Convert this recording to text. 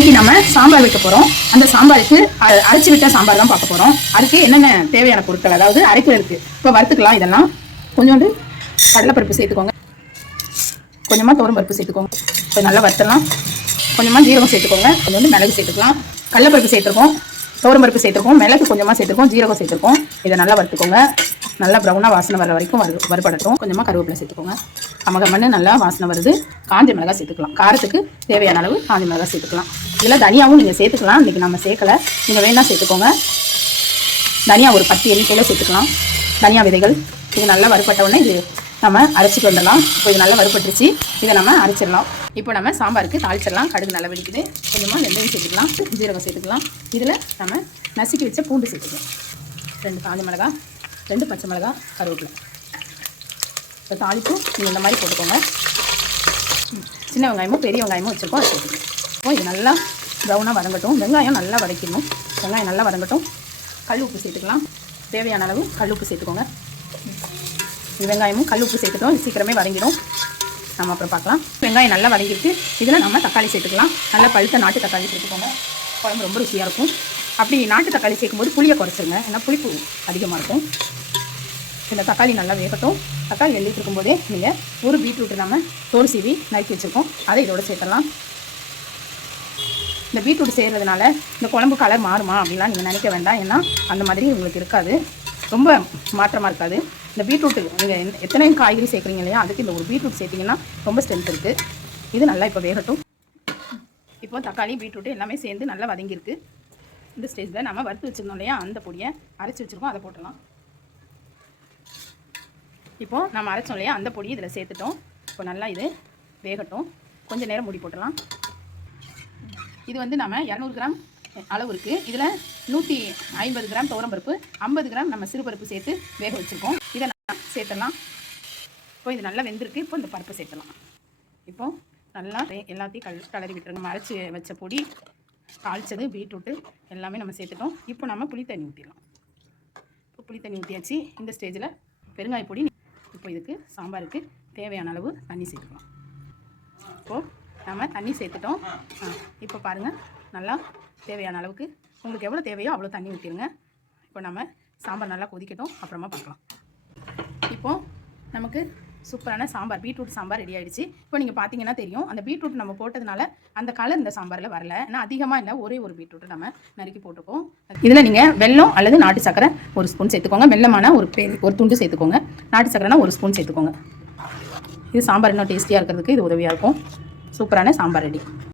இன்னைக்கு நம்ம சாம்பார் வைக்க போறோம். அந்த சாம்பாருக்கு அரைச்சி விட்ட சாம்பார் தான் பார்க்க போறோம். அதுக்கு என்னென்ன தேவையான பொருட்கள், அதாவது அரைக்கிறதுக்கு இப்போ வறுத்துக்கலாம். இதெல்லாம் கொஞ்சோண்டு கடலைப்பருப்பு சேர்த்துக்கோங்க, கொஞ்சமா துவரம் பருப்பு சேர்த்துக்கோங்க, இப்போ நல்லா வறுத்தலாம். கொஞ்சமா ஜீரகம் சேர்த்துக்கோங்க, கொஞ்சம் மிளகு சேர்த்துக்கலாம். கடலைப்பருப்பு சேர்த்துருக்கோம், துவரம் பருப்பு சேர்த்துருக்கோம், மிளகு கொஞ்சமா சேர்த்துருக்கோம், ஜீரகம் சேர்த்துருக்கோம். இதை நல்லா வறுத்துக்கோங்க. நல்லா ப்ரௌனாக வாசனை வர வரைக்கும் வறுபடட்டும். கொஞ்சமாக கருவேப்பிலை சேர்த்துக்கோங்க. கமகமன்னு நல்லா வாசனை வருது. காஞ்ச மிளகாய் சேர்த்துக்கலாம். காரத்துக்கு தேவையான அளவு காஞ்ச மிளகாய் சேர்த்துக்கலாம். இதில் தனியாகவும் நீங்கள் சேர்த்துக்கலாம். இன்றைக்கி நம்ம சேர்க்கலை, நீங்கள் வேணால் சேர்த்துக்கோங்க. தனியாக ஒரு 10 எண்ணிக்கையில் சேர்த்துக்கலாம். தனியாக விதைகள். இது நல்லா வறுபட்ட உடனே இது நம்ம அரைச்சிட்டு வந்துடலாம். இப்போ இது நல்லா வறுபட்டுருச்சு, இதை நம்ம அரைச்சிடலாம். இப்போ நம்ம சாம்பாருக்கு தாளிச்சிடலாம். கடுகு நல்லா வெடிக்குது. கொஞ்சமாக வெந்தயம் சேர்த்துக்கலாம், ஜீரகம் சேர்த்துக்கலாம். இதில் நம்ம நசுக்கி வச்ச பூண்டு சேர்த்துக்கலாம். 2 காஞ்ச மிளகாய், 2 பச்சை மிளகாய், கருவேப்பிலை. இப்போ தாளிப்பு நீங்கள் இந்த மாதிரி போட்டுக்கோங்க. சின்ன வெங்காயமும் பெரிய வெங்காயமும் வச்சுருக்கோம், அது சேர்த்துக்கணும். இப்போ இது நல்லா ப்ரௌனாக வதங்கட்டும். வெங்காயம் நல்லா வதக்கிடணும். வெங்காயம் நல்லா வதங்கட்டும். கல் உப்பு சேர்த்துக்கலாம். தேவையான அளவு கல் உப்பு சேர்த்துக்கோங்க. வெங்காயமும் கல் உப்பு சேர்த்துட்டோம், சீக்கிரமே வதங்கிடும். நம்ம அப்புறம் பார்க்கலாம். வெங்காயம் நல்லா வதங்கிட்டு இதில் நம்ம தக்காளி சேர்த்துக்கலாம். நல்லா பழுத்த நாட்டு தக்காளி சேர்த்துக்கோங்க. குழம்பு ரொம்ப ருசியாக இருக்கும். அப்படி நாட்டு தக்காளி சேர்க்கும்போது புளியை குறைச்சிருங்க, ஏன்னா புளிப்பு அதிகமாக இருக்கும். இந்த தக்காளி நல்லா வேகட்டும். தக்காளி வெந்துட்டு இருக்கும்போதே நீங்கள் ஒரு பீட்ரூட் நம்ம தோல் சீவி நறுக்கி வச்சுருக்கோம், அதை இதோட சேர்த்துடலாம். இந்த பீட்ரூட் சேர்றதுனால இந்த குழம்பு கலர் மாறுமா அப்படின்லாம் நீங்கள் நினைக்க வேண்டாம். ஏன்னா அந்த மாதிரி உங்களுக்கு இருக்காது, ரொம்ப மாற்றமாக இருக்காது. இந்த பீட்ரூட் நீங்கள் எத்தனை காய்கறி சேர்க்குறீங்க இல்லையா, அதுக்கு இந்த ஒரு பீட்ரூட் சேர்த்திங்கன்னா ரொம்ப ஸ்ட்ரென்த் இருக்குது. இது நல்லா இப்போ வேகட்டும். இப்போ தக்காளி பீட்ரூட்டு எல்லாமே சேர்ந்து நல்லா வதங்கியிருக்கு. இந்த ஸ்டேஜில் நம்ம வறுத்து வச்சுருந்தோம் இல்லையா, அந்த பொடியை அரைச்சி வச்சுருக்கோம், அதை போட்டலாம். இப்போது நம்ம அரைச்சோம் இல்லையா, அந்த பொடி இதில் சேர்த்துட்டோம். இப்போ நல்லா இது வேகட்டும். கொஞ்சம் நேரம் மூடி போட்டலாம். இது வந்து நம்ம 200 கிராம் அளவு இருக்குது. இதில் 150 கிராம் துவரம் பருப்பு, 50 கிராம் நம்ம சிறுபருப்பு சேர்த்து வேக வச்சுருக்கோம். இதை நம்ம சேர்த்துடலாம். இப்போ இது நல்லா வெந்திருக்கு. இப்போ இந்த பருப்பு சேர்த்துலாம். இப்போது நல்லா எல்லாத்தையும் கலரி விட்டுருங்க. நம்ம அரைச்சி வச்ச பொடி, தாளிச்சது, பீட்ரூட்டு எல்லாமே நம்ம சேர்த்துட்டோம். இப்போ நம்ம புளி தண்ணி ஊற்றிடலாம். இப்போ புளி தண்ணி ஊற்றியாச்சு. இந்த ஸ்டேஜில் பெருங்காய பொடி. இப்போ இதுக்கு சாம்பாருக்கு தேவையான அளவு தண்ணி சேர்த்துக்கலாம். இப்போது நம்ம தண்ணி சேர்த்துட்டோம். இப்போ பாருங்கள், நல்லா தேவையான அளவுக்கு உங்களுக்கு எவ்வளோ தேவையோ அவ்வளோ தண்ணி ஊற்றிடுங்க. இப்போ நம்ம சாம்பார் நல்லா கொதிக்கட்டும், அப்புறமா பார்க்கலாம். இப்போது நமக்கு சூப்பரான சாம்பார், பீட்ரூட் சாம்பார் ரெடி ஆகிடுச்சு. இப்போ நீங்கள் பார்த்தீங்கன்னா தெரியும், அந்த பீட்ரூட் நம்ம போட்டதுனால அந்த கலர் இந்த சாம்பாரில் வரல. ஏன்னா அதிகமாக இல்லை, ஒரே ஒரு பீட்ரூட் நம்ம நறுக்கி போட்டுக்கோம். இதில் நீங்கள் வெல்லம் அல்லது நாட்டு சக்கரை 1 ஸ்பூன் சேர்த்துக்கோங்க. வெல்லமான ஒரு துண்டு சேர்த்துக்கோங்க. நாட்டு சக்கரைனா 1 ஸ்பூன் சேர்த்துக்கோங்க. இது சாம்பார் இன்னும் டேஸ்டியாக இருக்கிறதுக்கு இது உதவியாக இருக்கும். சூப்பரான சாம்பார் ரெடி.